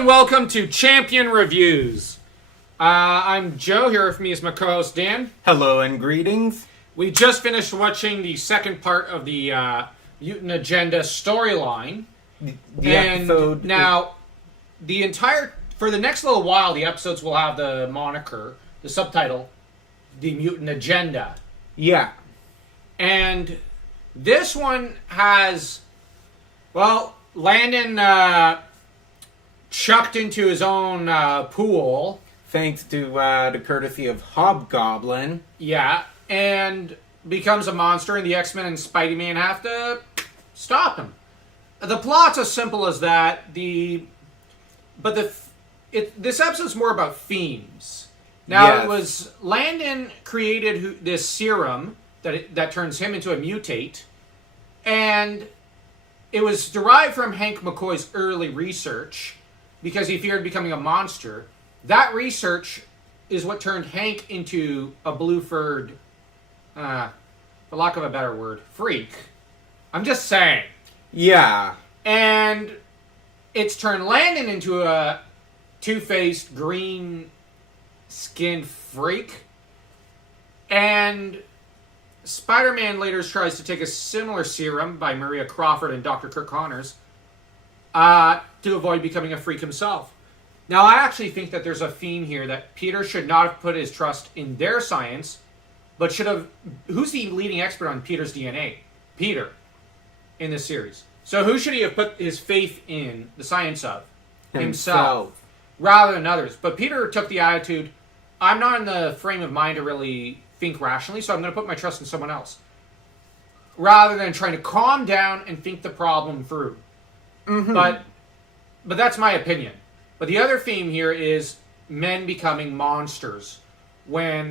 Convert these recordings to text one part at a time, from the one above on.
and welcome to Champion Reviews. I'm Joe, here with me is my co-host Dan. Hello and greetings. We just finished watching the second part of the Mutant Agenda storyline. The episode... Now, for the next little while, the episodes will have the moniker, the subtitle, The Mutant Agenda. Yeah. And this one has, well, Landon chucked into his own pool. Thanks to the courtesy of Hobgoblin. Yeah, and becomes a monster, and the X-Men and Spidey-Man have to stop him. The plot's as simple as that. This episode's more about themes. Now, Yes. It was Landon created this serum that turns him into a mutate, and it was derived from Hank McCoy's early research because he feared becoming a monster. That research is what turned Hank into a blue-furred, for lack of a better word, freak. I'm just saying. Yeah. And it's turned Landon into a two-faced, green-skinned freak. And Spider-Man later tries to take a similar serum by Maria Crawford and Dr. Kirk Connors to avoid becoming a freak himself. Now, I actually think that there's a theme here that Peter should not have put his trust in their science, but should have... Who's the leading expert on Peter's DNA? Peter, in this series. So who should he have put his faith in the science of? Himself. Rather than others. But Peter took the attitude, I'm not in the frame of mind to really think rationally, so I'm going to put my trust in someone else. Rather than trying to calm down and think the problem through. Mm-hmm. But that's my opinion. But the other theme here is men becoming monsters when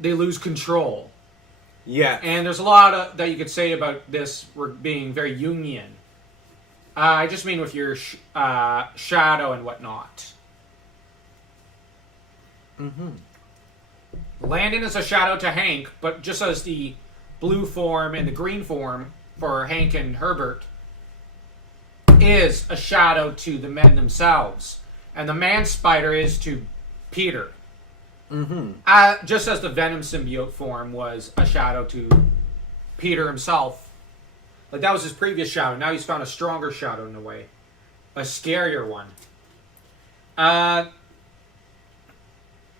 they lose control. Yeah. And there's a lot that you could say about this being very Jungian. I just mean with your shadow and whatnot. Mm-hmm. Landon is a shadow to Hank, but just as the blue form and the green form for Hank and Herbert is a shadow to the men themselves. And the man spider is to Peter. Mm-hmm. Just as the Venom symbiote form was a shadow to Peter himself. Like, that was his previous shadow. Now he's found a stronger shadow in a way. A scarier one.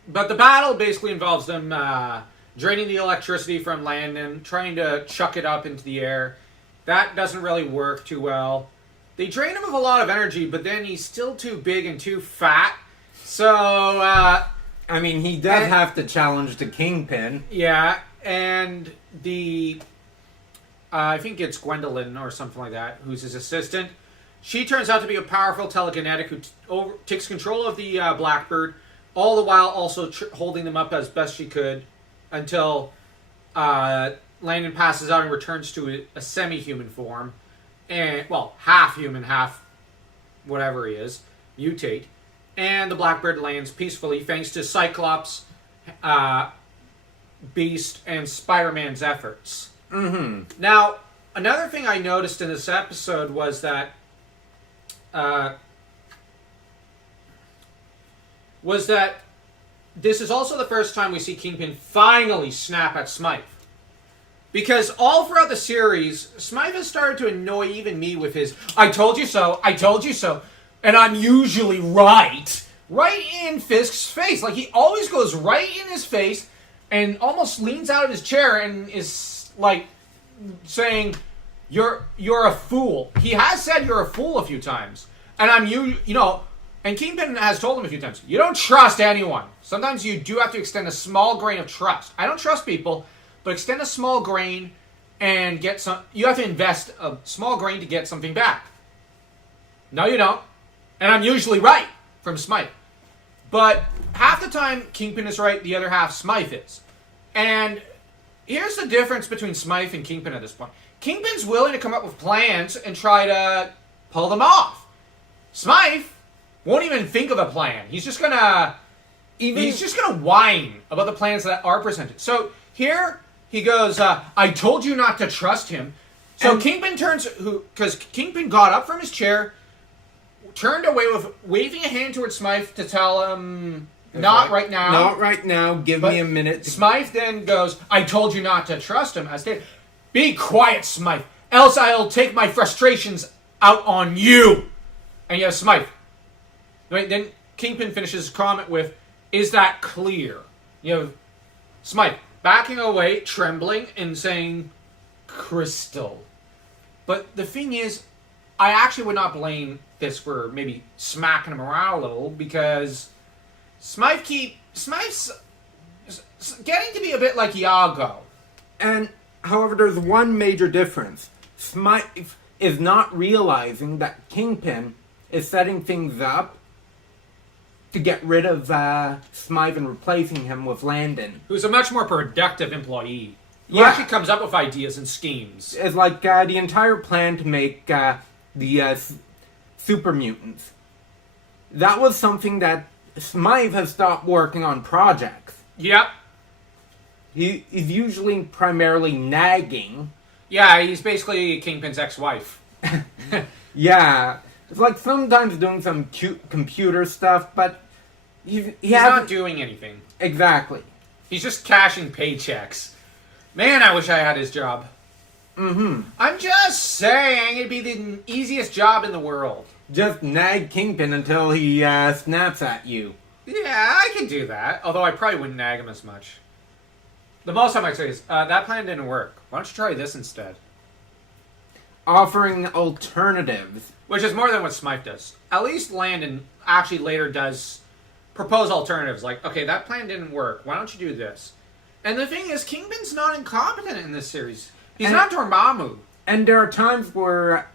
But the battle basically involves them draining the electricity from Landon, trying to chuck it up into the air. That doesn't really work too well. They drain him of a lot of energy, but then he's still too big and too fat. So, I mean, he does have to challenge the Kingpin. Yeah, and I think it's Gwendolyn or something like that, who's his assistant. She turns out to be a powerful telekinetic who takes control of the Blackbird, all the while also holding them up as best she could until Landon passes out and returns to a semi-human form. And, well, half human, half whatever he is, mutate. And the Blackbird lands peacefully thanks to Cyclops, Beast, and Spider-Man's efforts. Mm-hmm. Now, another thing I noticed in this episode was that this is also the first time we see Kingpin finally snap at Smythe. Because all throughout the series, Smythe has started to annoy even me with his, I told you so, and I'm usually right. Right in Fisk's face. Like, he always goes right in his face and almost leans out of his chair and is, like, saying, you're a fool. He has said you're a fool a few times. And and Kingpin has told him a few times, you don't trust anyone. Sometimes you do have to extend a small grain of trust. I don't trust people, but extend a small grain and get some... You have to invest a small grain to get something back. No, you don't. And I'm usually right from Smythe. But half the time, Kingpin is right, the other half, Smythe is. And here's the difference between Smythe and Kingpin at this point. Kingpin's willing to come up with plans and try to pull them off. Smythe won't even think of a plan. He's just gonna whine about the plans that are presented. So here he goes, I told you not to trust him. So Kingpin because Kingpin got up from his chair, turned away with waving a hand towards Smythe to tell him, not right now. Not right now. Give me a minute. Smythe then goes, I told you not to trust him. I said, be quiet, Smythe, else I'll take my frustrations out on you. And you have Smythe. Right, then Kingpin finishes his comment with, is that clear? You have Smythe backing away, trembling, and saying, Crystal. But the thing is, I actually would not blame this for maybe smacking him around a little, because Smythe's getting to be a bit like Iago. And, however, there's one major difference. Smythe is not realizing that Kingpin is setting things up to get rid of Smythe and replacing him with Landon. Who's a much more productive employee. Who Yeah. actually comes up with ideas and schemes. It's like the entire plan to make the super mutants. That was something that Smythe has stopped working on projects. Yep. He's usually primarily nagging. Yeah, he's basically Kingpin's ex-wife. Yeah. It's like sometimes doing some cute computer stuff, but he's not doing anything. Exactly. He's just cashing paychecks. Man, I wish I had his job. Mm-hmm. I'm just saying, it'd be the easiest job in the world. Just nag Kingpin until he snaps at you. Yeah, I could do that. Although I probably wouldn't nag him as much. The most I might say is, that plan didn't work. Why don't you try this instead? Offering alternatives. Which is more than what Smythe does. At least Landon actually later does propose alternatives. Like, okay, that plan didn't work. Why don't you do this? And the thing is, Kingpin's not incompetent in this series. He's not Dormammu. And there are times where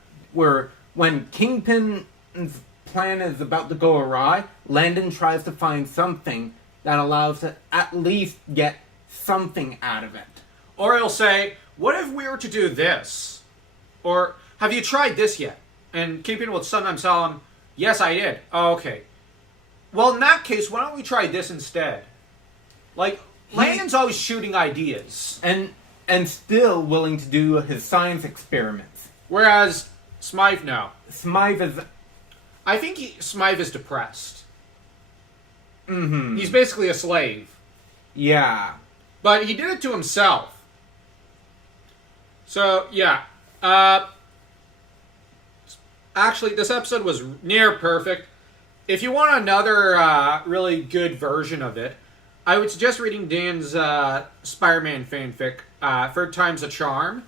when Kingpin's plan is about to go awry, Landon tries to find something that allows to at least get something out of it. Or he'll say, what if we were to do this? Or, have you tried this yet? And Kingpin will sometimes tell him, yes, I did. Oh, okay. Well, in that case, why don't we try this instead? Like, Landon's always shooting ideas. And still willing to do his science experiments. Whereas, Smythe, no. Smythe is... I think Smythe is depressed. Mm-hmm. He's basically a slave. Yeah. But he did it to himself. So, yeah. Actually, this episode was near perfect. If you want another really good version of it, I would suggest reading Dan's Spider-Man fanfic, Third Time's a Charm.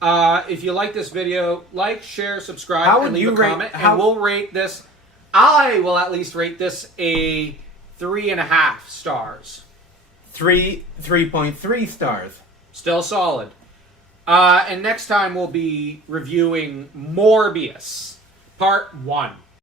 If you like this video, like, share, subscribe, and leave a comment, and we'll rate this. I will at least rate this a 3.5 stars. 3.3 stars. Still solid. And next time we'll be reviewing Morbius, Part 1.